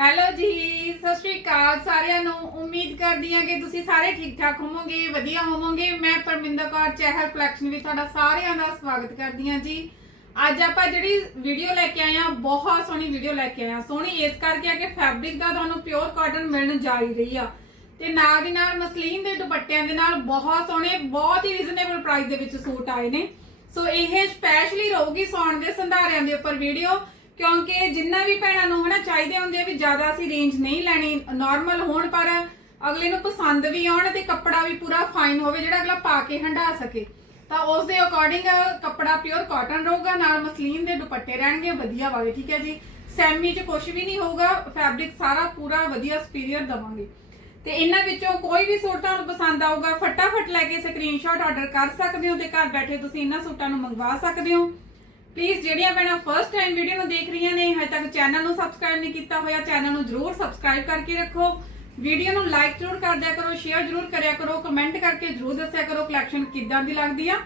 Hello ਜੀ, ਸਤਿ ਸ਼੍ਰੀ ਅਕਾਲ ਸਾਰਿਆਂ ਨੂੰ। ਉਮੀਦ ਕਰਦੀ ਹਾਂ ਕਿ ਤੁਸੀਂ ਸਾਰੇ ਠੀਕ ਠਾਕ ਹੋਵੋਗੇ, ਵਧੀਆ ਹੋਵੋਗੇ। ਮੈਂ ਪਰਮਿੰਦਰ ਕੌਰ, ਚਹਿਲ ਕਲੈਕਸ਼ਨ ਵਿੱਚ ਤੁਹਾਡਾ ਸਾਰਿਆਂ ਦਾ ਸਵਾਗਤ ਕਰਦੀ ਹਾਂ ਜੀ। ਅੱਜ ਆਪਾਂ ਜਿਹੜੀ ਵੀਡੀਓ ਲੈ ਕੇ ਆਏ ਹਾਂ, ਬਹੁਤ ਸੋਹਣੀ ਵੀਡੀਓ ਲੈ ਕੇ ਆਏ ਹਾਂ। ਸੋਹਣੀ ਇਸ ਕਰਕੇ ਆ ਕਿ ਫੈਬਰਿਕ ਦਾ ਤੁਹਾਨੂੰ ਪਿਓਰ ਕਾਟਨ ਮਿਲਣ ਜਾ ਹੀ ਰਹੀ ਆ। ਤੇ ਨਾਲ ਦੀ ਨਾਲ ਮਸਲੀਨ ਦੇ ਦੁਪੱਟਿਆਂ ਦੇ ਨਾਲ ਬਹੁਤ ਸੋਹਣੇ, ਬਹੁਤ ਹੀ ਰੀਜ਼ਨੇਬਲ ਪ੍ਰਾਈਸ ਦੇ ਵਿੱਚ ਸੂਟ ਆਏ ਨੇ। ਸੋ ਇਹ ਸਪੈਸ਼ਲੀ ਰਹੂਗੀ ਸੌਣ ਦੇ, ਸੰਧਾਰਿਆਂ ਦੇ ਉੱਪਰ ਵੀਡੀਓ ਕਿਉਂਕਿ ਜਿੰਨਾ ਵੀ ਭੈਣਾਂ ਨੂੰ ਹਨਾ ਚਾਹੀਦੇ ਹੁੰਦੇ ਆ ਵੀ ਜ਼ਿਆਦਾ ਅਸੀਂ ਰੇਂਜ ਨਹੀਂ ਲੈਣੀ ਨਾਰਮਲ ਹੋਣ ਪਰ ਅਗਲੇ ਨੂੰ ਪਸੰਦ ਵੀ ਆਉਣ ਤੇ ਕੱਪੜਾ ਵੀ ਪੂਰਾ ਫਾਈਨ ਹੋਵੇ ਜਿਹੜਾ ਅਗਲਾ ਪਾ ਕੇ ਹੰਢਾ ਸਕੇ। ਤਾਂ ਉਸ ਦੇ ਅਕੋਰਡਿੰਗ ਕੱਪੜਾ ਪਿਓਰ ਕਾਟਨ ਰਹੂਗਾ, ਨਾਲ ਮਸਲੀਨ ਦੇ ਦੁਪੱਟੇ ਰਹਿਣਗੇ, ਵਧੀਆ ਵਾਲੇ, ਠੀਕ ਹੈ ਜੀ? ਸੈਮੀ 'ਚ ਕੁਝ ਵੀ ਨਹੀਂ ਹੋਊਗਾ ਫੈਬਰਿਕ ਸਾਰਾ ਪੂਰਾ ਵਧੀਆ ਸੁਪੀਰੀਅਰ ਦਵਾਂਗੇ। ਤੇ ਇਹਨਾਂ ਵਿੱਚੋਂ ਕੋਈ ਵੀ ਸੂਟ ਤੁਹਾਨੂੰ ਪਸੰਦ ਆਊਗਾ, ਫਟਾਫਟ ਲੈ ਕੇ ਸਕਰੀਨਸ਼ਾਟ ਆਰਡਰ ਕਰ ਸਕਦੇ ਹੋ ਤੇ ਘਰ ਬੈਠੇ ਤੁਸੀਂ ਇਹਨਾਂ ਸੂਟਾਂ ਨੂੰ ਮੰਗਵਾ ਸਕਦੇ ਹੋ। ਪਲੀਜ਼ ਜਿਹੜੀਆਂ ਭੈਣਾਂ ਫਰਸਟ ਟਾਈਮ ਵੀਡੀਓ ਨੂੰ ਦੇਖ ਰਹੀਆਂ ਨੇ ਹਜੇ ਤੱਕ ਚੈਨਲ ਨੂੰ ਸਬਸਕ੍ਰਾਈਬ ਨਹੀਂ ਕੀਤਾ ਹੋਇਆ ਚੈਨਲ ਨੂੰ ਜਰੂਰ ਸਬਸਕ੍ਰਾਈਬ ਕਰਕੇ ਰੱਖੋ। ਵੀਡੀਓ ਨੂੰ ਲਾਈਕ ਜਰੂਰ ਕਰ ਦਿਆ ਕਰੋ ਸ਼ੇਅਰ ਜਰੂਰ ਕਰਿਆ ਕਰੋ ਕਮੈਂਟ ਕਰਕੇ ਜਰੂਰ ਦੱਸਿਆ ਕਰੋ ਕਲੈਕਸ਼ਨ ਕਿੱਦਾਂ ਦੀ ਲੱਗਦੀ ਆ।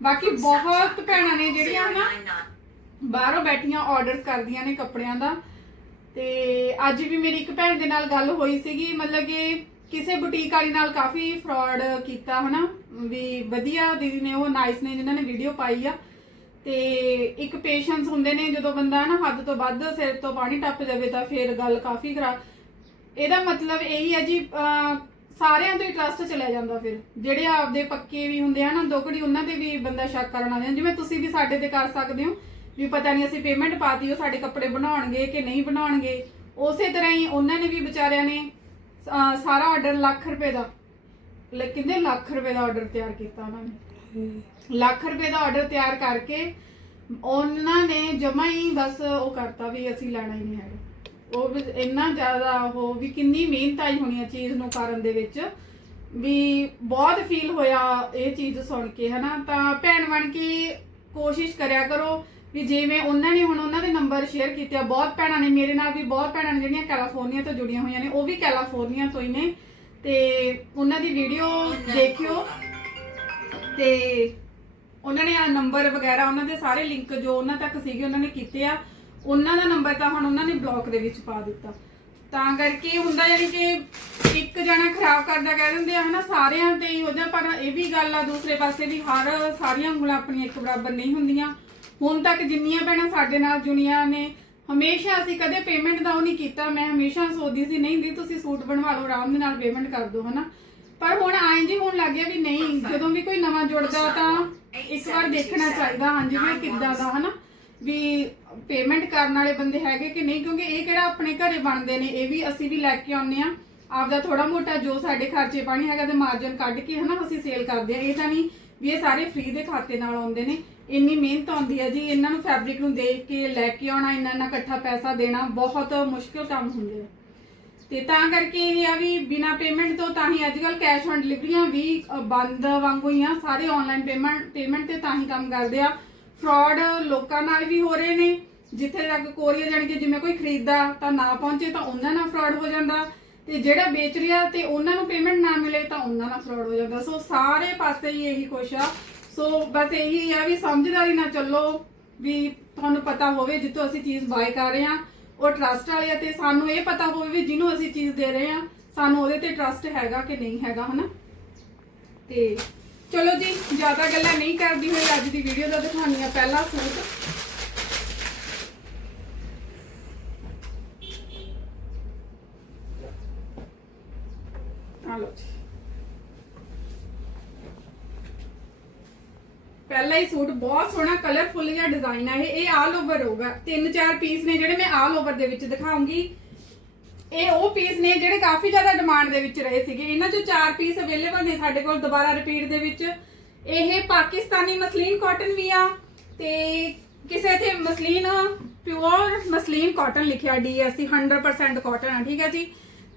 ਬਾਕੀ ਬਹੁਤ ਭੈਣਾਂ ਨੇ ਜਿਹੜੀਆਂ ਨਾ ਬਾਹਰੋਂ ਬੈਠੀਆਂ ਆਰਡਰਸ ਕਰਦੀਆਂ ਨੇ ਕੱਪੜਿਆਂ ਦਾ। ਤੇ ਅੱਜ ਵੀ ਮੇਰੀ ਇੱਕ ਭੈਣ ਦੇ ਨਾਲ ਗੱਲ ਹੋਈ ਸੀਗੀ ਮਤਲਬ ਕਿ ਕਿਸੇ ਬੁਟੀਕ ਵਾਲੀ ਨਾਲ ਕਾਫੀ ਫਰਾਡ ਕੀਤਾ ਹਨਾ। ਵੀ ਵਧੀਆ ਦੀਦੀ ਨੇ ਉਹ ਨਾਈਸ ਨੇ ਜਿਨ੍ਹਾਂ ਨੇ ਵੀਡੀਓ ਪਾਈ ਆ। ਤੇ ਇੱਕ ਪੇਸ਼ੈਂਸ ਹੁੰਦੇ ਨੇ, ਜਦੋਂ ਬੰਦਾ ਨਾ ਹੱਦ ਤੋਂ ਵੱਧ ਸਿਰ ਤੋਂ ਪਾਣੀ ਟੱਪ ਜਾਵੇ ਤਾਂ ਫਿਰ ਗੱਲ ਕਾਫੀ ਖਰਾਬ। ਇਹਦਾ ਮਤਲਬ ਇਹੀ ਹੈ ਜੀ ਸਾਰਿਆਂ ਤੋਂ ਹੀ ਟਰਸਟ ਚਲਿਆ ਜਾਂਦਾ ਫਿਰ। ਜਿਹੜੇ ਆਪਦੇ ਪੱਕੇ ਵੀ ਹੁੰਦੇ ਆ ਨਾ ਦੋਕੜੀ ਉਹਨਾਂ ਦੇ ਵੀ ਬੰਦਾ ਸ਼ੱਕ ਕਰਨ ਆ ਜਾਂਦਾ ਜਿਵੇਂ ਤੁਸੀਂ ਵੀ ਸਾਡੇ ਤੇ ਕਰ ਸਕਦੇ ਹੋ, ਵੀ ਪਤਾ ਨਹੀਂ ਅਸੀਂ ਪੇਮੈਂਟ ਪਾਤੀ, ਉਹ ਸਾਡੇ ਕੱਪੜੇ ਬਣਾਉਣਗੇ ਕਿ ਨਹੀਂ ਬਣਾਉਣਗੇ। ਉਸੇ ਤਰ੍ਹਾਂ ਹੀ ਉਹਨਾਂ ਨੇ ਵੀ ਵਿਚਾਰਿਆਂ ਨੇ ਸਾਰਾ ਆਰਡਰ ਲੱਖ ਰੁਪਏ ਦਾ, ਲੈ, ਕਿੰਨੇ ਲੱਖ ਰੁਪਏ ਦਾ ਆਰਡਰ ਤਿਆਰ ਕੀਤਾ ਉਹਨਾਂ ਨੇ। ਲੱਖ ਰੁਪਏ ਦਾ ਆਰਡਰ ਤਿਆਰ ਕਰਕੇ ਉਹਨਾਂ ਨੇ ਜਮਾ ਹੀ ਬਸ ਉਹ ਕਰਤਾ ਵੀ ਅਸੀਂ ਲੈਣਾ ਹੀ ਨਹੀਂ ਹੈਗਾ। ਉਹ ਵੀ ਇੰਨਾ ਜ਼ਿਆਦਾ ਉਹ ਵੀ ਕਿੰਨੀ ਮਿਹਨਤ ਆਈ ਹੋਣੀ ਆ ਚੀਜ਼ ਨੂੰ ਕਰਨ ਦੇ ਵਿੱਚ, ਵੀ ਬਹੁਤ ਫੀਲ ਹੋਇਆ ਇਹ ਚੀਜ਼ ਸੁਣ ਕੇ, ਹਨਾ? ਤਾਂ ਭੈਣ ਬਣ ਕੇ ਕੋਸ਼ਿਸ਼ ਕਰਿਆ ਕਰੋ ਵੀ ਜਿਵੇਂ ਉਹਨਾਂ ਨੇ ਹੁਣ ਉਹਨਾਂ ਦੇ ਨੰਬਰ ਸ਼ੇਅਰ ਕੀਤੇ ਆ, ਬਹੁਤ ਭੈਣਾਂ ਨੇ, ਮੇਰੇ ਨਾਲ ਵੀ ਬਹੁਤ ਭੈਣਾਂ ਨੇ ਜਿਹੜੀਆਂ ਕੈਲੀਫੋਰਨੀਆ ਤੋਂ ਜੁੜੀਆਂ ਹੋਈਆਂ ਨੇ, ਉਹ ਵੀ ਕੈਲੀਫੋਰਨੀਆ ਤੋਂ ਹੀ ਨੇ। ਤੇ ਉਹਨਾਂ ਦੀ ਵੀਡੀਓ ਦੇਖਿਓ। ਤੇ ਉਹਨਾਂ ਨੇ ਆ ਨੰਬਰ ਵਗੈਰਾ, ਉਹਨਾਂ ਦੇ ਸਾਰੇ ਲਿੰਕ ਜੋ ਉਹਨਾਂ ਤੱਕ ਸੀਗੇ, ਉਹਨਾਂ ਨੇ ਕੀਤੇ ਆ। ਉਹਨਾਂ ਦਾ ਨੰਬਰ ਤਾਂ ਹੁਣ ਉਹਨਾਂ ਨੇ ਬਲੌਕ ਦੇ ਵਿੱਚ ਪਾ ਦਿੱਤਾ। ਤਾਂ ਕਰਕੇ ਹੁੰਦਾ ਯਾਨੀ ਕਿ ਇੱਕ ਜਣਾ ਖਰਾਬ ਕਰਦਾ ਕਹਿ ਦਿੰਦੇ ਆ, ਹਨਾ, ਸਾਰਿਆਂ ਤੇ ਹੀ ਉਹਦਾ, ਪਰ ਇਹ ਵੀ ਗੱਲ ਆ, ਦੂਸਰੇ ਪਾਸੇ ਵੀ ਹਰ ਸਾਰੀਆਂ ਉਂਗਲਾਂ ਆਪਣੀਆਂ ਇੱਕ ਬਰਾਬਰ ਨਹੀਂ ਹੁੰਦੀਆਂ। ਹੁਣ ਤੱਕ ਜਿੰਨੀਆਂ ਭੈਣਾਂ ਸਾਡੇ ਨਾਲ ਜੁੜੀਆਂ ਨੇ, ਹਮੇਸ਼ਾ ਅਸੀਂ ਕਦੇ ਪੇਮੈਂਟ ਦਾ ਉਹ ਨਹੀਂ ਕੀਤਾ। ਮੈਂ ਹਮੇਸ਼ਾ ਸੋਚਦੀ ਸੀ, ਨਹੀਂ ਦੀ ਤੁਸੀਂ ਸੂਟ ਬਣਵਾ ਲਓ, ਆਰਾਮ ਦੇ ਨਾਲ ਪੇਮੈਂਟ ਕਰ ਦਿਓ, ਹਨਾ। ਪਰ ਹੁਣ ਆਏ ਜੀ ਹੁਣ ਲੱਗ ਗਿਆ ਵੀ ਨਹੀਂ, ਜਦੋਂ ਵੀ ਕੋਈ ਨਵਾਂ ਜੁੜਦਾ ਤਾਂ ਇੱਕ ਵਾਰ ਦੇਖਣਾ ਚਾਹੀਦਾ, ਹਾਂਜੀ, ਵੀ ਇਹ ਕਿੱਦਾਂ ਦਾ, ਹਨਾ? ਵੀ ਪੇਮੈਂਟ ਕਰਨ ਵਾਲੇ ਬੰਦੇ ਹੈਗੇ ਕਿ ਨਹੀਂ? ਕਿਉਂਕਿ ਇਹ ਕਿਹੜਾ ਆਪਣੇ ਘਰੇ ਬਣਦੇ ਨੇ, ਇਹ ਵੀ ਅਸੀਂ ਵੀ ਲੈ ਕੇ ਆਉਂਦੇ ਆ ਆਪਦਾ ਥੋੜਾ ਮੋਟਾ ਜੋ ਸਾਡੇ ਖਰਚੇ ਪਾਣੀ ਹੈਗਾ ਤੇ ਮਾਰਜਨ ਕੱਢ ਕੇ, ਹਨਾ, ਅਸੀਂ ਸੇਲ ਕਰਦੇ ਆ ਇਹ ਤਾਂ ਨਹੀਂ ਵੀ ਇਹ ਸਾਰੇ ਫ੍ਰੀ ਦੇ ਖਾਤੇ ਨਾਲ ਆਉਂਦੇ ਨੇ। ਇੰਨੀ ਮਿਹਨਤ ਆਉਂਦੀ ਹੈ ਜੀ, ਇਹਨਾਂ ਨੂੰ ਫੈਬਰਿਕ ਨੂੰ ਦੇਖ ਕੇ ਲੈ ਕੇ ਆਉਣਾ ਇੰਨਾ ਇੰਨਾ ਇਕੱਠਾ ਪੈਸਾ ਦੇਣਾ ਬਹੁਤ ਮੁਸ਼ਕਿਲ ਕੰਮ ਹੁੰਦੇ ਆ। ਤੇ ਤਾਂ ਕਰਕੇ ਇਹ ਆ ਵੀ ਬਿਨਾ ਪੇਮੈਂਟ ਤੋਂ ਤਾਂ ਹੀ ਅੱਜ ਅੱਜਕੱਲ ਕੈਸ਼ ਔਨ ਡਿਲੀਵਰੀਆਂ ਵੀ ਅ, ਬੰਦ ਵਾਂਗੂ ਹੀ ਆ। ਸਾਰੇ ਆਨਲਾਈਨ ਪੇਮੈਂਟ ਪੇਮੈਂਟ ਤੇ ਤਾਂ ਹੀ ਕੰਮ ਕਰਦੇ ਆ। ਫਰਾਡ ਲੋਕਾਂ ਨਾਲ ਵੀ ਹੋ ਰਹੇ ਨੇ। ਜਿੱਥੇ ਤੱਕ ਕੋਰੀਅਰ ਜਾਣੀ ਕਿ ਜਿਵੇਂ ਕੋਈ ਖਰੀਦਦਾ ਤਾਂ ਨਾ ਪਹੁੰਚੇ ਤਾਂ ਉਹਨਾਂ ਨਾਲ ਫਰਾਡ ਹੋ ਜਾਂਦਾ। ਤੇ ਜਿਹੜਾ ਵੇਚ ਰਿਹਾ ਤੇ ਉਹਨਾਂ ਨੂੰ ਪੇਮੈਂਟ ਨਾ ਮਿਲੇ ਤਾਂ ਉਹਨਾਂ ਨਾਲ ਫਰਾਡ ਹੋ ਜਾਂਦਾ। ਸੋ ਸਾਰੇ ਪਾਸੇ ਹੀ ਇਹੀ ਕੁਛ ਆ। ਸੋ ਬਸ ਇਹੀ ਆ ਵੀ ਸਮਝਦਾਰੀ ਨਾਲ ਚੱਲੋ ਵੀ ਤੁਹਾਨੂੰ ਪਤਾ ਹੋਵੇ ਜਿੱਥੋਂ ਅਸੀਂ ਚੀਜ਼ ਬਾਏ ਕਰ ਰਹੇ ਹਾਂ। ਉਹ ਟਰਸਟ ਵਾਲੇ ਆ ਤੇ ਸਾਨੂੰ ਇਹ ਪਤਾ ਹੋਵੇ ਵੀ ਜਿਹਨੂੰ ਅਸੀਂ ਚੀਜ਼ ਦੇ ਰਹੇ ਆ ਸਾਨੂੰ ਉਹਦੇ ਤੇ ਟਰਸਟ ਹੈਗਾ ਕਿ ਨਹੀਂ ਹੈਗਾ, ਹਨਾ? ਤੇ ਚਲੋ ਜੀ, ਜ਼ਿਆਦਾ ਗੱਲਾਂ ਨਹੀਂ ਕਰਦੀ ਹੋਈ ਅੱਜ ਦੀ ਵੀਡੀਓ ਦਾ ਦਿਖਾਉਣੀ ਆ ਪਹਿਲਾ ਸੂਟ ਆ ਲਓ ਜੀ। ਪਹਿਲਾ ਹੀ ਸੂਟ, ਬਹੁਤ ਸੋਹਣਾ ਕਲਰਫੁਲ ਜਿਹਾ ਡਿਜ਼ਾਈਨ ਆ ਇਹ ਇਹ ਆਲ ਓਵਰ ਹੋਊਗਾ। ਤਿੰਨ ਚਾਰ ਪੀਸ ਨੇ ਜਿਹੜੇ ਮੈਂ ਆਲ ਓਵਰ ਦੇ ਵਿੱਚ ਦਿਖਾਉਂਗੀ। ਇਹ ਉਹ ਪੀਸ ਨੇ ਜਿਹੜੇ ਕਾਫੀ ਜ਼ਿਆਦਾ ਡਿਮਾਂਡ ਦੇ ਵਿੱਚ ਰਹੇ ਸੀਗੇ। ਇਹਨਾਂ ਚੋਂ ਚਾਰ ਪੀਸ ਅਵੇਲੇਬਲ ਨੇ ਸਾਡੇ ਕੋਲ ਦੁਬਾਰਾ ਰਿਪੀਟ ਦੇ ਵਿੱਚ। ਇਹ ਪਾਕਿਸਤਾਨੀ ਮਸਲੀਨ ਕਾਟਨ ਵੀ ਆ ਤੇ ਕਿਸੇ ਤੇ ਮਸਲੀਨ ਪਿਓਰ ਮਸਲੀਨ ਕਾਟਨ ਲਿਖਿਆ ਡੀਐਸਸੀ 100% ਕਾਟਨ ਆ, ਠੀਕ ਹੈ ਜੀ।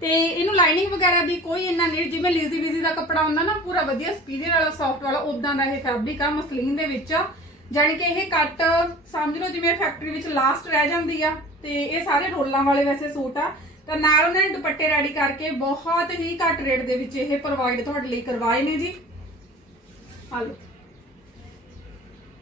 ਤੇ ਇਹਨੂੰ ਲਾਈਨਿੰਗ ਵਗੈਰਾ ਦੀ ਕੋਈ ਇੰਨਾ ਨਹੀਂ, ਜਿਵੇਂ ਲੀਜ਼ੀ ਵੀਜ਼ੀ ਦਾ ਕੱਪੜਾ ਹੁੰਦਾ ਨਾ, ਪੂਰਾ ਵਧੀਆ ਸਪੀਰੀਅਰ ਵਾਲਾ ਸੌਫਟ ਵਾਲਾ ਉਦਾਂ ਦਾ ਇਹ ਫੈਬਰਿਕ ਆ, ਮਸਲੀਨ ਦੇ ਵਿੱਚ। ਆ ਕਿ ਇਹ ਕੱਟ ਸਮਝ ਲਓ ਜਿਵੇਂ ਫੈਕਟਰੀ ਵਿੱਚ ਲਾਸਟ ਰਹਿ ਜਾਂਦੀ ਆ, ਤੇ ਇਹ ਸਾਰੇ ਰੋਲਾਂ ਵਾਲੇ ਵੈਸੇ ਸੂਟ ਆ। ਤਾਂ ਨਾਲ ਉਹਨਾਂ ਨੇ ਦੁਪੱਟੇ ਰੈਡੀ ਕਰਕੇ ਬਹੁਤ ਹੀ ਘੱਟ ਰੇਟ ਦੇ ਵਿੱਚ ਇਹ ਪ੍ਰੋਵਾਈਡ ਤੁਹਾਡੇ ਲਈ ਕਰਵਾਏ ਨੇ ਜੀ। ਆ ਲਓ।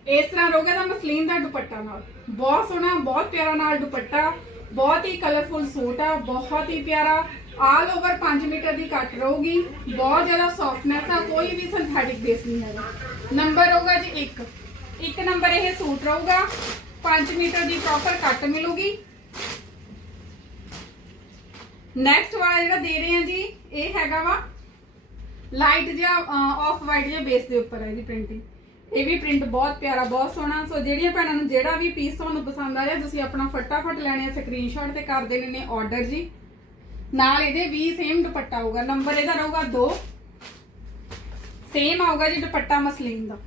ਇਸ ਤਰ੍ਹਾਂ ਰਹੂਗਾ ਤਾਂ ਮਸਲੀਨ ਦਾ ਦੁਪੱਟਾ ਨਾਲ। ਬਹੁਤ ਸੋਹਣਾ, ਬਹੁਤ ਪਿਆਰਾ ਨਾਲ ਦੁਪੱਟਾ, ਬਹੁਤ ਹੀ ਕਲਰਫੁਲ ਸੂਟ ਆ, ਬਹੁਤ ਹੀ ਪਿਆਰਾ। ਆਲ ਓਵਰ 5 ਮੀਟਰ ਦੀ ਕੱਟ ਰਹੂਗੀ। ਬਹੁਤ ਜ਼ਿਆਦਾ ਸੌਫਟਨੈਸ ਆ, ਕੋਈ ਵੀ ਸਿੰਥੈਟਿਕ ਬੇਸ ਨਹੀਂ ਹੈਗਾ। ਨੰਬਰ ਹੋਊਗਾ ਜੀ 1 ਇੱਕ ਨੰਬਰ ਇਹ ਸੂਟ ਰਹੂਗਾ। 5 ਮੀਟਰ ਦੀ ਪ੍ਰੋਪਰ ਕੱਟ ਮਿਲੂਗੀ। ਨੈਕਸਟ ਵਾਲਾ ਜਿਹੜਾ ਦੇ ਰਹੇ ਆ ਜੀ, ਇਹ ਹੈਗਾ ਵਾ ਲਾਈਟ ਜਿਹਾ ਆਫ ਵਾਈਟ ਜਿਹਾ ਬੇਸ ਦੇ ਉੱਪਰ ਹੈ ਇਹਦੀ ਪ੍ਰਿੰਟਿੰਗ ਇਹ ਵੀ ਪ੍ਰਿੰਟ ਬਹੁਤ ਪਿਆਰਾ, ਬਹੁਤ ਸੋਹਣਾ। ਸੋ ਜਿਹੜੀਆਂ ਭੈਣਾਂ ਨੂੰ ਜਿਹੜਾ ਵੀ ਪੀਸ ਤੁਹਾਨੂੰ ਪਸੰਦ ਆ ਰਿਹਾ ਤੁਸੀਂ ਆਪਣਾ ਫਟਾਫਟ ਲੈਣੇ ਆ ਸਕਰੀਨਸ਼ਾਟ ਤੇ ਕਰ ਦੇਣੇ ਨੇ ਆਰਡਰ ਜੀ। ਨਾਲ ਇਹਦੇ ਵੀ ਸੇਮ ਦੁਪੱਟਾ ਆਊਗਾ ਨੰਬਰ ਇਹਦਾ ਰਹੂਗਾ 2 ਸੇਮ ਆਊਗਾ ਜੀ ਦੁਪੱਟਾ ਮਸਲੀਨ ਦਾ।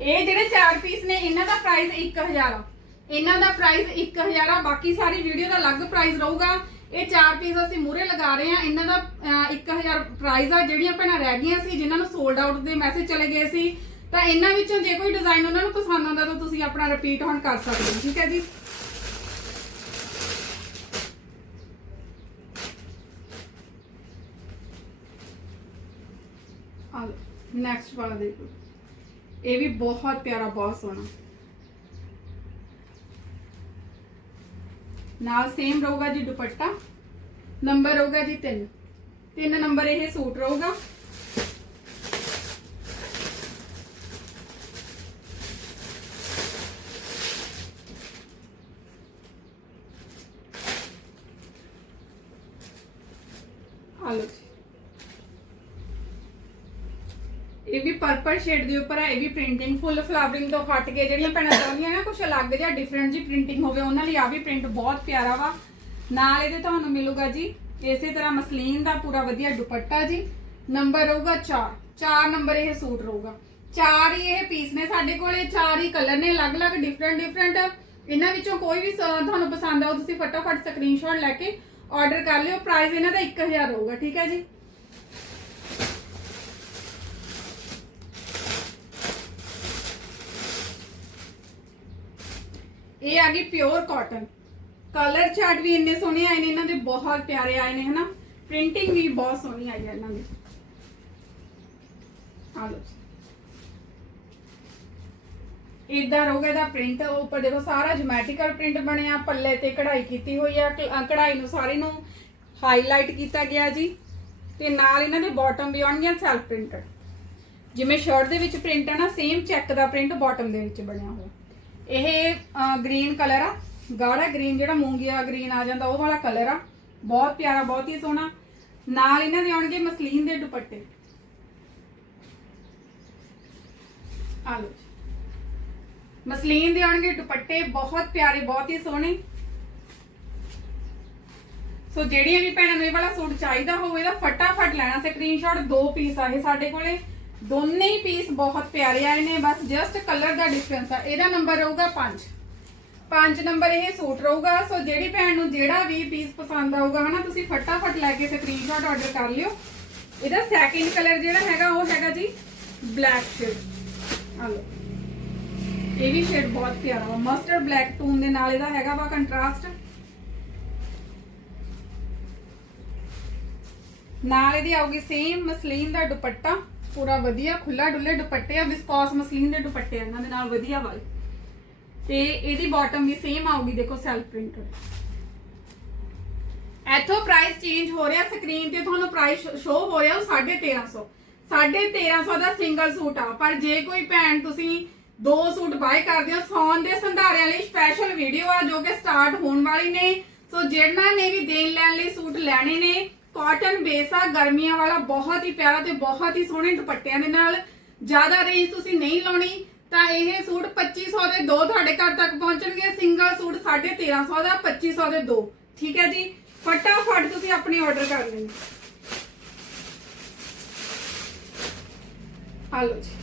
ਇਹ ਜਿਹੜੇ ਚਾਰ ਪੀਸ ਨੇ ਇਹਨਾਂ ਦਾ ਪ੍ਰਾਈਸ 1000 ਆ। ਇਹਨਾਂ ਦਾ ਪ੍ਰਾਈਸ 1000 ਆ ਬਾਕੀ ਸਾਰੀ ਵੀਡੀਓ ਦਾ ਅਲੱਗ ਪ੍ਰਾਈਸ ਰਹੂਗਾ। ਇਹ ਚਾਰ ਪੀਸ ਅਸੀਂ ਮੂਰੇ ਲਗਾ ਰਹੇ ਆ ਇਹਨਾਂ ਦਾ ਅਹ, 1000 ਪ੍ਰਾਈਸ ਆ ਜਿਹੜੀਆਂ ਭੈਣਾਂ ਰਹਿ ਗਈਆਂ ਸੀ ਜਿਨ੍ਹਾਂ ਨੂੰ ਸੋਲਡ ਆਊਟ ਦੇ ਮੈਸੇਜ ਚਲੇ ਗਏ ਸੀ। ਤਾਂ ਇਹਨਾਂ ਵਿੱਚੋਂ ਜੇ ਕੋਈ ਡਿਜ਼ਾਈਨ ਉਹਨਾਂ ਨੂੰ ਪਸੰਦ ਆਉਂਦਾ ਤਾਂ ਤੁਸੀਂ ਆਪਣਾ ਰਿਪੀਟ ਹੁਣ ਕਰ ਸਕਦੇ ਹੋ ਠੀਕ ਹੈ ਜੀ ਆ ਨੈਕਸਟ ਵਾਲਾ ਦੇਖੋ। ਇਹ ਵੀ ਬਹੁਤ ਪਿਆਰਾ, ਬਹੁਤ ਸੋਹਣਾ। ਨਾਲ ਸੇਮ ਰਹੂਗਾ ਜੀ ਦੁਪੱਟਾ। ਨੰਬਰ ਰਹੂਗਾ ਜੀ 3 ਤਿੰਨ ਨੰਬਰ ਇਹ ਸੂਟ ਰਹੂਗਾ ਆ ਲਓ ਜੀ ਇਹ ਵੀ ਪਰਪਲ ਸ਼ੇਡ ਦੇ ਉੱਪਰ ਹੈ ਇਹ ਵੀ ਪ੍ਰਿੰਟਿੰਗ ਫੁੱਲ ਫਲਾਵਰਿੰਗ ਤੋਂ ਹਟ ਕੇ ਜਿਹੜੀਆਂ ਭੈਣਾਂ ਚਾਹੁੰਦੀਆਂ ਨੇ ਕੁਝ ਅਲੱਗ ਜਿਹਾ ਡਿਫਰੈਂਟ ਜੀ ਪ੍ਰਿੰਟਿੰਗ ਹੋਵੇ, ਉਹਨਾਂ ਲਈ ਆ ਵੀ ਪ੍ਰਿੰਟ ਬਹੁਤ ਪਿਆਰਾ ਵਾ। ਨਾਲ ਇਹਦੇ ਤੁਹਾਨੂੰ ਮਿਲੂਗਾ ਜੀ, ਇਸੇ ਤਰ੍ਹਾਂ ਮਸਲੀਨ ਦਾ ਪੂਰਾ ਵਧੀਆ ਦੁਪੱਟਾ ਜੀ। ਨੰਬਰ ਰਹੂਗਾ 4 4 ਨੰਬਰ ਇਹ ਸੂਟ ਰਹੂਗਾ। ਚਾਰ ਹੀ ਇਹ ਪੀਸ ਨੇ ਸਾਡੇ ਕੋਲੇ, ਚਾਰ ਹੀ ਕਲਰ ਨੇ, ਅਲੱਗ-ਅਲੱਗ ਡਿਫਰੈਂਟ ਡਿਫਰੈਂਟ ਇਹਨਾਂ ਵਿੱਚੋਂ ਕੋਈ ਵੀ ਤੁਹਾਨੂੰ ਪਸੰਦ ਆਉ ਤੁਸੀਂ ਫਟਾਫਟ ਸਕਰੀਨਸ਼ਾਟ ਲੈ ਕੇ ਆਰਡਰ ਕਰ ਲਿਓ। ਪ੍ਰਾਈਸ ਇਹਨਾਂ ਦਾ 1000 ਹੋਊਗਾ, ਠੀਕ ਹੈ ਜੀ? ਇਹ ਆ ਗਈ ਪਿਓਰ ਕਾਟਨ ਕਲਰ ਚਾਰਟ ਵੀ ਇੰਨੇ ਸੋਹਣੇ ਆਏ ਨੇ, ਇਹਨਾਂ ਦੇ ਬਹੁਤ ਪਿਆਰੇ ਆਏ ਨੇ, ਹਨਾ? ਪ੍ਰਿੰਟਿੰਗ ਵੀ ਬਹੁਤ ਸੋਹਣੀ ਆਈ ਹੈ ਇਹਨਾਂ ਦੀ। ਆ ਲਓ ਇਦਾਂ ਰਹੂਗਾ ਇਹਦਾ ਪ੍ਰਿੰਟ ਉੱਪਰ ਦੇਖੋ, ਸਾਰਾ ਜਿਓਮੈਟ੍ਰੀਕਲ ਪ੍ਰਿੰਟ ਬਣਿਆ, ਪੱਲੇ ਤੇ ਕਢਾਈ ਕੀਤੀ ਹੋਈ ਆ ਕਢਾਈ ਨੂੰ ਸਾਰੀ ਨੂੰ ਹਾਈਲਾਈਟ ਕੀਤਾ ਗਿਆ ਜੀ। ਤੇ ਨਾਲ ਇਹਨਾਂ ਦੇ ਬਾਟਮ ਵੀ ਆਉਣਗੀਆਂ ਸੈਲਫ ਪ੍ਰਿੰਟਡ ਜਿਵੇਂ ਸ਼ਰਟ ਦੇ ਵਿੱਚ ਪ੍ਰਿੰਟ ਹੈ ਨਾ ਸੇਮ ਚੈੱਕ ਦਾ ਪ੍ਰਿੰਟ ਬਾਟਮ ਦੇ ਵਿੱਚ ਬਣਿਆ ਹੋਇਆ। ਇਹ ਗ੍ਰੀਨ ਕਲਰ ਆ। ਗਾੜਾ ਗ੍ਰੀਨ ਜਿਹੜਾ ਮੂੰਗੀਆ ਗ੍ਰੀਨ ਆ ਜਾਂਦਾ, ਉਹ ਵਾਲਾ ਕਲਰ ਆ। ਬਹੁਤ ਪਿਆਰਾ, ਬਹੁਤ ਹੀ ਸੋਹਣਾ। ਨਾਲ ਇਹਨਾਂ ਦੇ ਆਉਣਗੇ ਮਸਲੀਨ ਦੇ ਦੁਪੱਟੇ। ਆ ਲਓ ਮਸਲੀਨ ਦੇ ਆਉਣਗੇ ਦੁਪੱਟੇ, ਬਹੁਤ ਪਿਆਰੇ, ਬਹੁਤ ਹੀ ਸੋਹਣੇ। ਸੋ ਜਿਹੜੀਆਂ ਵੀ ਭੈਣਾਂ ਨੂੰ ਇਹ ਵਾਲਾ ਸੂਟ ਚਾਹੀਦਾ ਹੋਵੇ, ਇਹਦਾ ਫਟਾਫਟ ਲੈਣਾ। ਸਕਰੀਨਸ਼ਾਟ ਦੋ ਪੀਸ ਆ ਇਹ ਸਾਡੇ ਕੋਲੇ। ਦੋਨੇ ਹੀ ਪੀਸ ਬਹੁਤ ਪਿਆਰੇ ਆਏ ਨੇ, ਬਸ ਜਸਟ ਕਲਰ ਦਾ ਡਿਫਰੈਂਸ ਆ। ਇਹਦਾ ਨੰਬਰ ਰਹੂਗਾ 5 5 ਨੰਬਰ ਇਹ ਸੂਟ ਰਹੂਗਾ। ਸੋ ਜਿਹੜੀ ਭੈਣ ਨੂੰ ਜਿਹੜਾ ਵੀ ਪੀਸ ਪਸੰਦ ਆਊਗਾ, ਹਨਾ, ਤੁਸੀਂ ਫਟਾਫਟ ਲੈ ਕੇ ਸਕਰੀਨਸ਼ਾਟ ਆਰਡਰ ਕਰ ਲਿਓ। ਇਹਦਾ ਸੈਕਿੰਡ ਕਲਰ ਜਿਹੜਾ ਹੈਗਾ, ਉਹ ਹੈਗਾ ਜੀ ਬਲੈਕ ਸ਼ੇਡ ਆ ਲਓ। ਇਹ ਵੀ ਸ਼ੇਡ ਬਹੁਤ ਪਿਆਰਾ ਵਾ। ਮਸਟਰਡ ਬਲੈਕ ਟੋਨ ਦੇ ਨਾਲ ਇਹਦਾ ਹੈਗਾ ਵਾ ਕੰਟਰਾਸਟ ਨਾਲ ਇਹਦੀ ਆਊਗੀ ਸੇਮ ਮਸਲੀਨ ਦਾ ਦੁਪੱਟਾ। ਪੂਰਾ ਵਧੀਆ ਖੁੱਲਾ ਡੁੱਲੇ ਦੁਪੱਟੇ ਆ ਵਿਸਕੋਸ ਮਸਲੀਨ ਦੇ ਦੁਪੱਟੇ ਆ, ਇਹਨਾਂ ਦੇ ਨਾਲ ਵਧੀਆ ਵਾਲੇ। ਤੇ ਇਹਦੀ ਬਾਟਮ ਵੀ ਸੇਮ ਆਊਗੀ, ਦੇਖੋ ਸੈਲਫ ਪ੍ਰਿੰਟਡ ਇੱਥੋਂ ਪ੍ਰਾਈਸ ਚੇਂਜ ਹੋ ਰਿਹਾ ਸਕਰੀਨ ਤੇ, ਤੁਹਾਨੂੰ ਪ੍ਰਾਈਸ ਸ਼ੋ ਹੋ ਰਿਹਾ ਉਹ 1350 1350 ਦਾ ਸਿੰਗਲ ਸੂਟ ਆ, ਪਰ ਜੇ ਕੋਈ ਭੈਣ ਤੁਸੀਂ ਦੋ ਸੂਟ ਬਾਏ ਕਰਦੇ ਹੋ, ਸੌਣ ਦੇ ਸੰਧਾਰਿਆਂ ਲਈ ਸਪੈਸ਼ਲ ਵੀਡੀਓ ਆ, ਜੋ ਕਿ ਸਟਾਰਟ ਹੋਣ ਵਾਲੀ ਨੇ। ਸੋ ਜਿਹਨਾਂ ਨੇ ਵੀ ਦੇਣ ਲੈਣ ਲਈ ਸੂਟ ਲੈਣੇ ਨੇ ਕਾਟਨ ਬੇਸ ਆ, ਗਰਮੀਆਂ ਵਾਲਾ ਬਹੁਤ ਹੀ ਪਿਆਰਾ ਤੇ ਬਹੁਤ ਹੀ ਸੋਹਣੇ ਦੁਪੱਟਿਆਂ ਦੇ ਨਾਲ। ਜ਼ਿਆਦਾ ਰੇਂਜ ਤੁਸੀਂ ਨਹੀਂ ਲਾਉਣੀ, ਤਾਂ ਇਹ ਸੂਟ 2500 ਦੇ ਦੋ ਤੁਹਾਡੇ ਘਰ ਤੱਕ ਪਹੁੰਚਣਗੇ। ਸਿੰਗਲ ਸੂਟ 1350 ਦਾ 2500 ਦੇ ਦੋ। ਠੀਕ ਹੈ ਜੀ? ਫਟਾਫਟ ਤੁਸੀਂ ਆਪਣੇ ਆਰਡਰ ਕਰ ਲੈਣੀ। ਹਲੋ ਜੀ।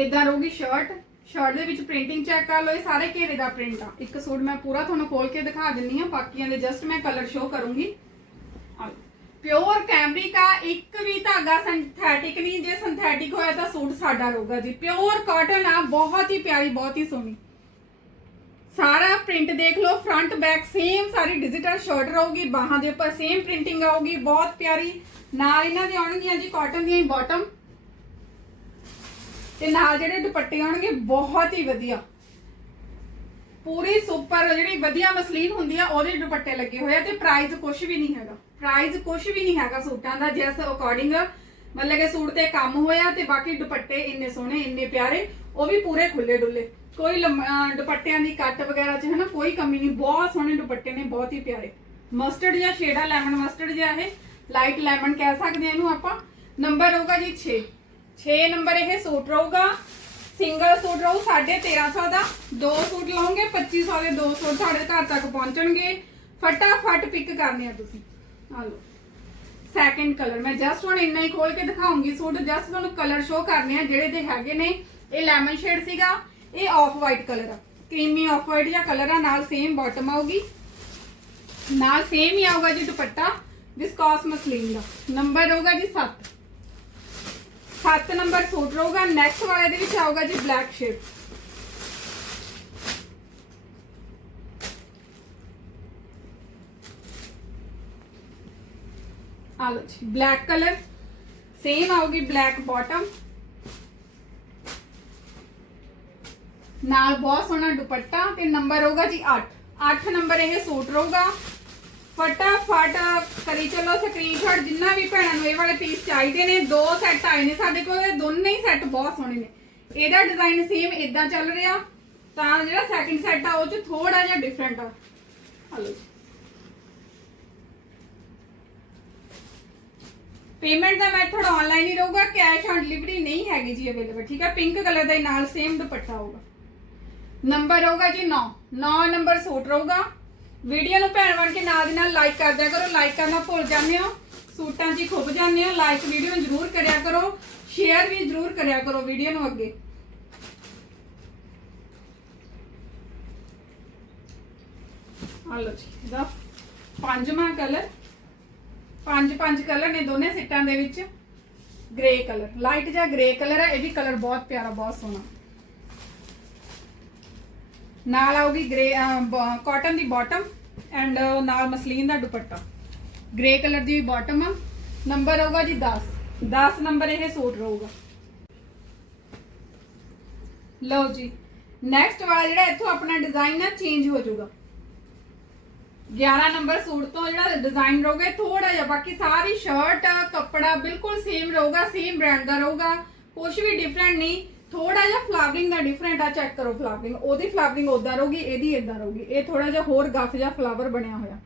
ਇਦਾਂ ਰਹੂਗੀ ਸ਼ਰਟ ਸ਼ਰਟ ਦੇ ਵਿੱਚ ਪ੍ਰਿੰਟਿੰਗ ਚੈੱਕ ਕਰ ਲਓ, ਇਹ ਸਾਰੇ ਘੇਰੇ ਦਾ ਪ੍ਰਿੰਟ ਆ। ਇੱਕ ਸੂਟ ਮੈਂ ਪੂਰਾ ਤੁਹਾਨੂੰ ਖੋਲ ਕੇ ਦਿਖਾ ਦਿੰਨੀ ਆ ਬਾਕੀਆਂ ਦੇ ਜਸਟ ਮੈਂ ਕਲਰ ਸ਼ੋ ਕਰੂੰਗੀ। ਪਿਓਰ ਕੈਮਰਿਕ ਆ, ਇੱਕ ਵੀ ਧਾਗਾ ਸਿੰਥੈਟਿਕ ਨਹੀਂ, ਜੇ ਸਿੰਥੈਟਿਕ ਹੋਇਆ ਤਾਂ ਸੂਟ ਸਾਡਾ ਰਹੂਗਾ ਜੀ। ਪਿਓਰ ਕਾਟਨ ਆ, ਬਹੁਤ ਹੀ ਪਿਆਰੀ, ਬਹੁਤ ਹੀ ਸੋਹਣੀ। ਸਾਰਾ ਪ੍ਰਿੰਟ ਦੇਖ ਲਓ ਫਰੰਟ ਬੈਕ ਸੇਮ ਸਾਰੀ ਡਿਜੀਟਲ ਸ਼ਰਟ ਰਹੂਗੀ, ਬਾਹਾਂ ਦੇ ਉੱਪਰ ਸੇਮ ਪ੍ਰਿੰਟਿੰਗ ਆਊਗੀ ਬਹੁਤ ਪਿਆਰੀ। ਨਾਲ ਇਹਨਾਂ ਦੇ ਆਉਣਗੀਆਂ ਜੀ ਕਾਟਨ ਦੀਆਂ ਹੀ ਬਾਟਮ ਤੇ ਨਾਲ ਜਿਹੜੇ ਦੁਪੱਟੇ ਆਉਣਗੇ ਬਹੁਤ ਹੀ ਵਧੀਆ। ਪੂਰੀ ਸੁਪਰ, ਜਿਹੜੀ ਵਧੀਆ ਮਸਲੀਨ ਹੁੰਦੀ ਆ, ਉਹਦੇ ਦੁਪੱਟੇ ਲੱਗੇ ਹੋਏ ਆ ਤੇ ਪ੍ਰਾਈਸ ਕੁਝ ਵੀ ਨਹੀਂ ਹੈਗਾ। ਪ੍ਰਾਈਸ ਕੁਝ ਵੀ ਨਹੀਂ ਹੈਗਾ ਸੂਟਾਂ ਦਾ ਜਿਸ ਅਕੋਰਡਿੰਗ ਮਤਲਬ ਕਿ ਸੂਟ ਤੇ ਕੰਮ ਹੋਇਆ ਤੇ ਬਾਕੀ ਦੁਪੱਟੇ ਇੰਨੇ ਸੋਹਣੇ, ਇੰਨੇ ਪਿਆਰੇ, ਉਹ ਵੀ ਪੂਰੇ ਖੁੱਲੇ ਡੁੱਲੇ ਕੋਈ ਲੰਮ- ਦੁਪੱਟਿਆਂ ਦੀ ਕੱਟ ਵਗੈਰਾ ਚ ਹੈ ਨਾ ਕੋਈ ਕਮੀ ਨਹੀਂ, ਬਹੁਤ ਸੋਹਣੇ ਦੁਪੱਟੇ ਨੇ, ਬਹੁਤ ਹੀ ਪਿਆਰੇ। ਮਸਟਰਡ ਜਾਂ ਸ਼ੇਡਾ ਲੈਮਨ ਮਸਟਰਡ ਜਿਹਾ ਇਹ ਲਾਈਟ ਲੈਮਨ ਕਹਿ ਸਕਦੇ ਹਾਂ ਇਹਨੂੰ ਆਪਾਂ। ਨੰਬਰ ਹੋਊਗਾ ਜੀ 6 6 ਨੰਬਰ ਇਹ ਸੂਟ ਰਹੂਗਾ। ਸਿੰਗਲ ਸੂਟ ਰਹੂ 1350 ਦਾ। ਦੋ ਸੂਟ ਲਓਗੇ 2500 ਦੇ ਦੋ ਸੂਟ ਤੁਹਾਡੇ ਘਰ ਤੱਕ ਪਹੁੰਚਣਗੇ। ਫਟਾਫਟ ਪਿਕ ਕਰਨੇ ਆ ਤੁਸੀਂ। ਆ ਲਓ। ਸੈਕੰਡ ਕਲਰ ਮੈਂ ਜਸਟ ਹੁਣ ਇੰਨਾ ਹੀ ਖੋਲ ਕੇ ਦਿਖਾਉਂਗੀ ਸੂਟ। ਜਸਟ ਤੁਹਾਨੂੰ ਕਲਰ ਸ਼ੋ ਕਰਨੇ ਆ ਜਿਹੜੇ ਦੇ ਹੈਗੇ ਨੇ। ਇਹ ਲੈਮਨ ਸ਼ੇਡ ਸੀਗਾ। ਇਹ ਆਫ ਵਾਈਟ ਕਲਰ ਆ। ਕਰੀਮੀ ਆਫ ਵਾਈਟ ਜਾਂ ਕਲਰ ਆ। ਨਾਲ ਸੇਮ ਬਾਟਮ ਆਊਗੀ। ਨਾਲ ਸੇਮ ਹੀ ਆਊਗਾ ਜੀ ਦੁਪੱਟਾ। ਵਿਸਕੋਸ ਮਸਲੀਨ ਦਾ। ਨੰਬਰ ਹੋਊਗਾ ਜੀ 7 7 ਨੰਬਰ ਸੂਟ ਰਹੂਗਾ ਨੈਕਸਟ ਵਾਲੇ ਦੇ ਵਿੱਚ ਆਊਗਾ ਜੀ ਬਲੈਕ ਸ਼ੇਡ ਆ ਲਓ ਜੀ ਬਲੈਕ ਕਲਰ ਸੇਮ ਆਊਗੀ ਬਲੈਕ ਬਾਟਮ ਨਾਲ ਬਹੁਤ ਸੋਹਣਾ ਦੁਪੱਟਾ ਤੇ ਨੰਬਰ ਹੋਊਗਾ ਜੀ 8 8 ਨੰਬਰ ਇਹ ਸੂਟ ਰਹੂਗਾ। ਫਟਾਫਟ ਕਰੀ ਚਲੋ ਸਕਰੀਨਸ਼ਾਟ ਜਿੰਨਾ ਵੀ ਭੈਣਾਂ ਨੂੰ ਇਹ ਵਾਲੇ ਪੀਸ ਚਾਹੀਦੇ ਨੇ, ਦੋ ਸੈੱਟ ਆਏ ਨੇ ਸਾਡੇ ਕੋਲ, ਇਹ ਦੋਨੇ ਹੀ ਸੈੱਟ ਬਹੁਤ ਸੋਹਣੇ ਨੇ। ਇਹਦਾ ਡਿਜ਼ਾਈਨ ਸੇਮ ਇਦਾਂ ਚੱਲ ਰਿਹਾ, ਤਾਂ ਜਿਹੜਾ ਸੈਕਿੰਡ ਸੈੱਟ ਆ, ਉਹ ਚ ਥੋੜਾ ਜਿਹਾ ਡਿਫਰੈਂਟ ਆ। ਹਲੋ ਪੇਮੈਂਟ ਦਾ ਮੈਥਡ ਆਨਲਾਈਨ ਹੀ ਰਹੂਗਾ ਕੈਸ਼ ਔਨ ਡਿਲੀਵਰੀ ਨਹੀਂ ਹੈਗੀ ਜੀ ਅਵੇਲੇਬਲ ਠੀਕ ਆ? ਪਿੰਕ ਕਲਰ ਦਾ ਨਾਲ ਸੇਮ ਦੁਪੱਟਾ ਹੋਊਗਾ। ਨੰਬਰ ਹੋਊਗਾ ਜੀ 9 9 ਨੰਬਰ ਸੂਟ ਰਹੂਗਾ। ਵੀਡੀਓ ਨੂੰ ਭੈਣ ਬਣ ਕੇ ਨਾਲ ਦੀ ਨਾਲ ਲਾਈਕ ਕਰ ਦਿਆ ਕਰੋ ਲਾਈਕ ਕਰਨਾ ਭੁੱਲ ਜਾਂਦੇ ਹੋ। ਸੂਟਾਂ 'ਚ ਹੀ ਖੁੱਭ ਜਾਂਦੇ ਹੋ। ਲਾਈਕ ਵੀਡੀਓ ਨੂੰ ਜ਼ਰੂਰ ਕਰਿਆ ਕਰੋ ਸ਼ੇਅਰ ਵੀ ਜ਼ਰੂਰ ਕਰਿਆ ਕਰੋ ਵੀਡੀਓ ਨੂੰ ਅੱਗੇ। ਆ ਲਓ ਜੀ, ਇਹਦਾ ਪੰਜਵਾਂ ਕਲਰ ਪੰਜ ਪੰਜ ਕਲਰ ਨੇ ਦੋਨੇ ਸਿੱਟਾਂ ਦੇ ਵਿੱਚ। ਗ੍ਰੇ ਕਲਰ ਲਾਈਟ ਜਿਹਾ ਗ੍ਰੇ ਕਲਰ ਹੈ, ਇਹ ਵੀ ਕਲਰ ਬਹੁਤ ਪਿਆਰਾ, ਬਹੁਤ ਸੋਹਣਾ। ਨਾਲ ਆਊਗੀ ਗ੍ਰੇ ਕਾਟਨ ਦੀ ਬਾਟਮ ਐਂਡ uh, ਨਾਲ ਮਸਲੀਨ ਦਾ ਦੁਪੱਟਾ। ਗ੍ਰੇ ਕਲਰ ਦੀ ਬਾਟਮ ਆ। ਨੰਬਰ ਹੋਊਗਾ ਜੀ 10 10 ਨੰਬਰ ਇਹ ਸੂਟ ਰਹੂਗਾ। ਲਓ ਜੀ। ਨੈਕਸਟ ਵਾਲਾ ਜਿਹੜਾ ਇੱਥੋਂ ਆਪਣਾ ਡਿਜ਼ਾਈਨ ਆ ਚੇਂਜ ਹੋ ਜਾਊਗਾ। 11 ਨੰਬਰ ਸੂਟ ਤੋਂ ਜਿਹੜਾ ਡਿਜ਼ਾਈਨ ਰਹੂਗਾ ਥੋੜਾ ਜਿਹਾ, ਬਾਕੀ ਸਾਰੀ ਸ਼ਰਟ ਕੱਪੜਾ ਬਿਲਕੁਲ ਸੇਮ ਰਹੂਗਾ ਸੇਮ ਬ੍ਰਾਂਡ ਦਾ ਰਹੂਗਾ। ਕੁਝ ਵੀ ਡਿਫਰੈਂਟ ਨਹੀਂ। ਥੋੜਾ ਜਿਹਾ ਫਲਾਵਰਿੰਗ ਦਾ ਡਿਫਰੈਂਟ ਆ ਚੈੱਕ ਕਰੋ ਫਲਾਵਰਿੰਗ। ਉਹਦੀ ਫਲਾਵਰਿੰਗ ਉਦਾਂ ਰਹੂਗੀ, ਇਹਦੀ ਇਦਾਂ ਰਹੂਗੀ। ਇਹ ਥੋੜਾ ਜਿਹਾ ਹੋਰ ਗੱਫ ਜਿਹਾ ਫਲਾਵਰ ਬਣਿਆ ਹੋਇਆ।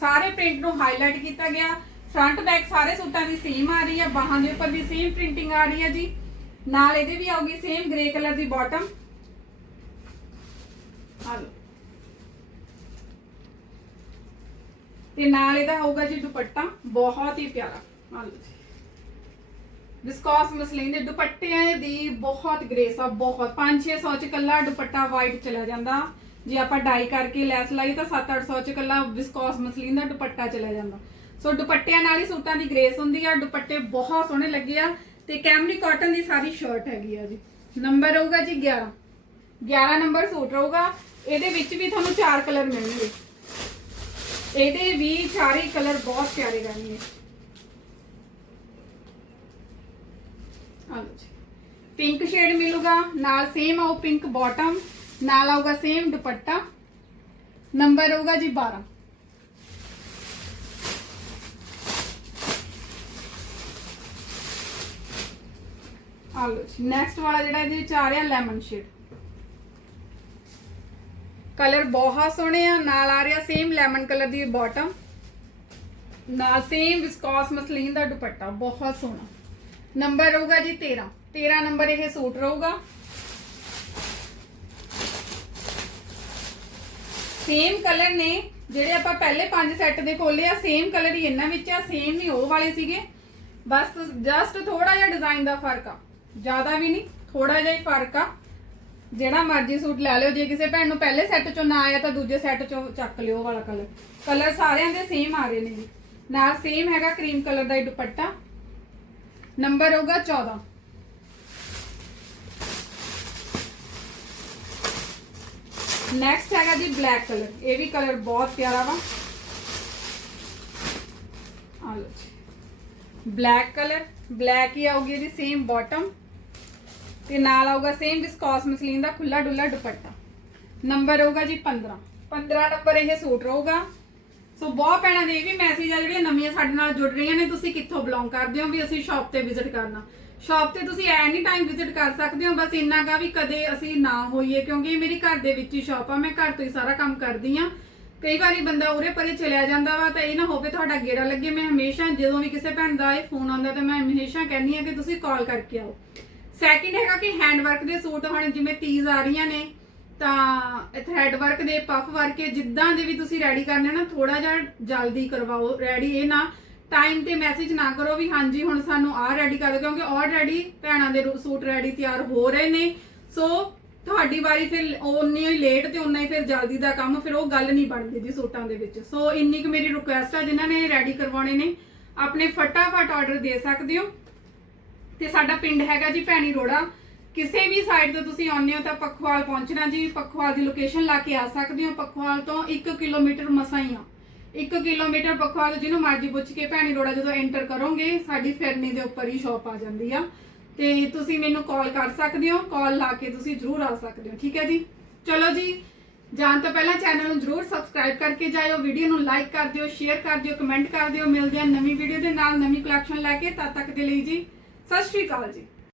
ਸਾਰੇ ਪ੍ਰਿੰਟ ਨੂੰ ਹਾਈਲਾਈਟ ਕੀਤਾ ਗਿਆ। ਫਰੰਟ ਬੈਕ ਸਾਰੇ ਸੂਟਾਂ ਦੀ ਸੇਮ ਆ ਰਹੀ ਹੈ ਬਾਹਾਂ ਦੇ ਉੱਪਰ ਵੀ ਸੇਮ ਪ੍ਰਿੰਟਿੰਗ ਆ ਰਹੀ ਹੈ ਜੀ। ਨਾਲ ਇਹਦੇ ਵੀ ਆਊਗੀ ਸੇਮ ਗ੍ਰੇ ਕਲਰ ਦੀ ਬਾਟਮ ਆ ਤੇ ਨਾਲ ਇਹਦਾ ਹੋਊਗਾ ਜੀ ਦੁਪੱਟਾ, ਬਹੁਤ ਹੀ ਪਿਆਰਾ। ਆ ਜੀ। ਵਿਸਕੋਸ ਮਸਲੀਨ ਦੇ ਦੁਪੱਟਿਆਂ ਦੀ ਬਹੁਤ ਗ੍ਰੇਸ ਆ, ਬਹੁਤ। 5-600 ਚ ਕੱਲਾ ਦੁਪੱਟਾ ਵਾਈਟ ਚਲਾ ਜਾਂਦਾ। ਜੇ ਆਪਾਂ ਡਾਈ ਕਰਕੇ ਲੈਸ ਲਾਈ, ਤਾਂ 7-800 ਚ ਕੱਲਾ ਵਿਸਕੋਸ ਮਸਲੀਨ ਦਾ ਦੁਪੱਟਾ ਚਲਾ ਜਾਂਦਾ। ਸੋ ਦੁਪੱਟਿਆਂ ਨਾਲ ਹੀ ਸੂਟਾਂ ਦੀ ਗ੍ਰੇਸ ਹੁੰਦੀ ਆ, ਦੁਪੱਟੇ ਬਹੁਤ ਸੋਹਣੇ ਲੱਗੇ ਆ। ਤੇ ਕੈਮਰੀ ਕਾਟਨ ਦੀ ਸਾਰੀ ਸ਼ਰਟ ਹੈਗੀ ਆ ਜੀ। ਨੰਬਰ ਹੋਊਗਾ ਜੀ 11 11 ਨੰਬਰ ਸੂਟ ਰਹੂਗਾ ਇਹਦੇ ਵਿੱਚ ਵੀ ਤੁਹਾਨੂੰ ਚਾਰ ਕਲਰ ਮਿਲਣਗੇ। ਇਹਦੇ ਵੀ ਚਾਰੇ ਕਲਰ ਬਹੁਤ ਪਿਆਰੇ ਰਹਿਣਗੇ। ਆ ਲਓ ਜੀ ਪਿੰਕ ਸ਼ੇਡ ਮਿਲੂਗਾ, ਨਾਲ ਸੇਮ ਆਉ ਪਿੰਕ ਬਾਟਮ ਨਾਲ ਆਊਗਾ ਸੇਮ ਦੁਪੱਟਾ। ਨੰਬਰ ਹੋਊਗਾ ਜੀ 12 ਆ ਲਓ ਜੀ ਨੈਕਸਟ ਵਾਲਾ ਜਿਹੜਾ ਇਹਦੇ ਵਿੱਚ ਆ ਰਿਹਾ ਲੈਮਨ ਸ਼ੇਡ ਕਲਰ ਬਹੁਤ ਸੋਹਣੇ ਆ, ਨਾਲ ਆ ਰਿਹਾ ਸੇਮ ਲੈਮਨ ਕਲਰ ਦੀ ਬਾਟਮ ਨਾਲ ਸੇਮ ਵਿਸਕੋਸ ਮਸਲੀਨ ਦਾ ਦੁਪੱਟਾ, ਬਹੁਤ ਸੋਹਣਾ। ਨੰਬਰ ਰਹੂਗਾ ਜੀ 13 13 ਨੰਬਰ ਇਹ ਸੂਟ ਰਹੂਗਾ। ਸੇਮ ਕਲਰ ਨੇ ਜਿਹੜੇ ਆਪਾਂ ਪਹਿਲੇ ਪੰਜ ਸੈੱਟ ਦੇ ਖੋਲੇ ਆ ਸੇਮ ਕਲਰ ਹੀ ਇਹਨਾਂ ਵਿੱਚ ਆ ਸੇਮ ਹੀ ਉਹ ਵਾਲੇ ਸੀਗੇ। ਬਸ ਜਸਟ ਥੋੜਾ ਜਿਹਾ ਡਿਜ਼ਾਈਨ ਦਾ ਫ਼ਰਕ ਆ। ਜ਼ਿਆਦਾ ਵੀ ਨਹੀਂ ਥੋੜਾ ਜਿਹਾ ਹੀ ਫ਼ਰਕ ਆ। ਜਿਹੜਾ ਮਰਜ਼ੀ ਸੂਟ ਲੈ ਲਿਓ, ਜੇ ਕਿਸੇ ਭੈਣ ਨੂੰ ਪਹਿਲੇ ਸੈੱਟ ਚੋਂ ਨਾ ਆਇਆ ਤਾਂ ਦੂਜੇ ਸੈੱਟ ਚੋਂ ਚੱਕ ਲਿਓ ਵਾਲਾ ਕਲਰ ਕਲਰ ਸਾਰਿਆਂ ਦੇ ਸੇਮ ਆ ਰਹੇ ਨੇ ਜੀ। ਨਾਲ ਸੇਮ ਹੈਗਾ ਕਰੀਮ ਕਲਰ ਦਾ ਹੀ ਦੁਪੱਟਾ। ਨੰਬਰ ਹੋਗਾ 14 ਨੈਕਸਟ ਹੈਗਾ ਜੀ ਬਲੈਕ ਕਲਰ ਇਹ ਵੀ ਕਲਰ ਬਹੁਤ ਪਿਆਰਾ ਵਾ। ਆ ਲਓ ਜੀ। ਬਲੈਕ ਕਲਰ ਬਲੈਕ ਹੀ ਆਊਗੀ ਇਹਦੀ ਸੇਮ ਬਾਟਮ ਤੇ ਨਾਲ ਆਊਗਾ ਸੇਮ ਵਿਸਕੋਸ ਮਸਲੀਨ ਦਾ ਖੁੱਲਾ ਡੁੱਲਾ ਦੁਪੱਟਾ। ਨੰਬਰ ਹੋਊਗਾ ਜੀ 15 15 ਨੰਬਰ ਇਹ ਸੂਟ ਰਹੂਗਾ। ਸੋ ਬਹੁਤ ਭੈਣਾਂ ਦੇ ਇਹ ਵੀ ਮੈਸੇਜ ਆ ਜਿਹੜੀਆਂ ਨਵੀਆਂ ਸਾਡੇ ਨਾਲ ਜੁੜ ਰਹੀਆਂ ਨੇ, ਤੁਸੀਂ ਕਿੱਥੋਂ ਬਿਲੋਂਗ ਕਰਦੇ ਹੋ ਵੀ ਅਸੀਂ ਸ਼ਾਪ ਤੇ ਵਿਜ਼ਿਟ ਕਰਨਾ। ਸ਼ਾਪ ਤੇ ਤੁਸੀਂ ਐਨੀ ਟਾਈਮ ਵਿਜ਼ਿਟ ਕਰ ਸਕਦੇ ਹੋ, ਬਸ ਇੰਨਾ ਕਾ ਵੀ ਕਦੇ ਅਸੀਂ ਨਾ ਹੋਈਏ, ਕਿਉਂਕਿ ਇਹ ਮੇਰੀ ਘਰ ਦੇ ਵਿੱਚ ਹੀ ਸ਼ਾਪ ਆ, ਮੈਂ ਘਰ ਤੋਂ ਹੀ ਸਾਰਾ ਕੰਮ ਕਰਦੀ ਆ ਕਈ ਵਾਰੀ ਬੰਦਾ ਉਰੇ ਪਰੇ ਚਲਿਆ ਜਾਂਦਾ ਵਾ, ਤਾਂ ਇਹ ਨਾ ਹੋਵੇ ਤੁਹਾਡਾ ਗੇੜਾ ਲੱਗੇ, ਮੈਂ ਹਮੇਸ਼ਾ ਜਦੋਂ ਵੀ ਕਿਸੇ ਭੈਣ ਦਾ ਇਹ ਫੋਨ ਆਉਂਦਾ, ਤਾਂ ਮੈਂ ਹਮੇਸ਼ਾ ਕਹਿੰਦੀ ਆ ਕਿ ਤੁਸੀਂ ਕਾਲ ਕਰਕੇ ਆਓ। ਸੈਕਿੰਡ ਹੈਗਾ ਕਿ ਹੈਂਡ ਵਰਕ ਦੇ ਸੂਟ ਹੁਣ ਜਿਵੇਂ ਤੀਜ਼ ਆ ਰਹੀਆਂ ਨੇ ਤਾਂ ਥ੍ਰੈਡ ਵਰਕ ਦੇ ਪਫ ਵਰਕ ਜਿੱਦਾਂ ਦੇ ਵੀ ਤੁਸੀਂ ਰੈਡੀ ਕਰਨੇ ਨਾ ਥੋੜਾ ਜਿਹਾ ਜਲਦੀ ਕਰਵਾਓ। ਰੈਡੀ ਇਹ ਨਾ ਟਾਈਮ ਤੇ ਮੈਸੇਜ ਨਾ ਕਰੋ ਵੀ ਹਾਂਜੀ, ਹੁਣ ਸਾਨੂੰ ਆਹ ਰੈਡੀ ਕਰ ਦਿਓ, ਕਿਉਂਕਿ ਆਲਰੇਡੀ ਭੈਣਾਂ ਦੇ ਰੂ- ਸੂਟ ਰੈਡੀ ਤਿਆਰ ਹੋ ਰਹੇ ਨੇ। ਸੋ ਤੁਹਾਡੀ ਵਾਰੀ ਫਿਰ ਉਨੀ ਹੀ ਲੇਟ ਤੇ ਉਨਾ ਹੀ ਫਿਰ ਜਲਦੀ ਦਾ ਕੰਮ, ਫਿਰ ਉਹ ਗੱਲ ਨਹੀਂ ਬਣਦੀ ਜੀ ਸੂਟਾਂ ਦੇ ਵਿੱਚ। ਸੋ ਇੰਨੀ ਕੁ ਮੇਰੀ ਰਿਕੁਐਸਟ ਆ, ਜਿਨ੍ਹਾਂ ਨੇ ਰੈਡੀ ਕਰਵਾਉਣੇ ਨੇ, ਆਪਣੇ ਫਟਾਫਟ ਆਰਡਰ ਦੇ ਸਕਦੇ ਹੋ। ਤੇ ਸਾਡਾ ਪਿੰਡ ਹੈਗਾ ਜੀ ਭੈਣੀ ਰੋੜਾ। ਕਿਸੇ ਵੀ ਸਾਈਡ ਤੋਂ ਤੁਸੀਂ ਆਉਂਦੇ ਹੋ ਤਾਂ ਪਖਵਾਲ ਪਹੁੰਚਣਾ ਜੀ, ਪਖਵਾਲ ਦੀ ਲੋਕੇਸ਼ਨ ਲਾ ਕੇ ਆ ਸਕਦੇ ਹੋ। ਪਖਵਾਲ ਤੋਂ 1 ਕਿਲੋਮੀਟਰ ਮਸਾਂ ਹੀ ਆ। 1 ਕਿਲੋਮੀਟਰ ਪਖਵਾਲ ਜਿਹਨੂੰ ਮਰਜ਼ੀ ਪੁੱਛ ਕੇ ਭੈਣੀ ਰੋੜਾ ਜਦੋਂ ਐਂਟਰ ਕਰੋਗੇ, ਸਾਡੀ ਫਿਰਨੀ ਦੇ ਉੱਪਰ ਹੀ ਸ਼ਾਪ ਆ ਜਾਂਦੀ ਆ। ਤੇ ਤੁਸੀਂ ਮੈਨੂੰ ਕਾਲ ਕਰ ਸਕਦੇ ਹੋ ਕਾਲ ਲਾ ਕੇ ਤੁਸੀਂ ਜਰੂਰ ਆ ਸਕਦੇ ਹੋ, ਠੀਕ ਹੈ ਜੀ? ਚਲੋ ਜੀ, ਜਾਣ ਤੋਂ ਪਹਿਲਾਂ ਚੈਨਲ ਨੂੰ ਜਰੂਰ ਸਬਸਕ੍ਰਾਈਬ ਕਰਕੇ ਜਾਇਓ ਵੀਡੀਓ ਨੂੰ ਲਾਈਕ ਕਰ ਦਿਓ ਸ਼ੇਅਰ ਕਰ ਦਿਓ ਕਮੈਂਟ ਕਰ ਦਿਓ, ਮਿਲਦੇ ਹਾਂ ਨਵੀਂ ਵੀਡੀਓ ਦੇ ਨਾਲ, ਨਵੀਂ ਕਲੈਕਸ਼ਨ ਲੈ ਕੇ, ਤਦ ਤੱਕ ਦੇ ਲਈ ਜੀ, ਸਤਿ ਸ਼੍ਰੀ ਅਕਾਲ ਜੀ।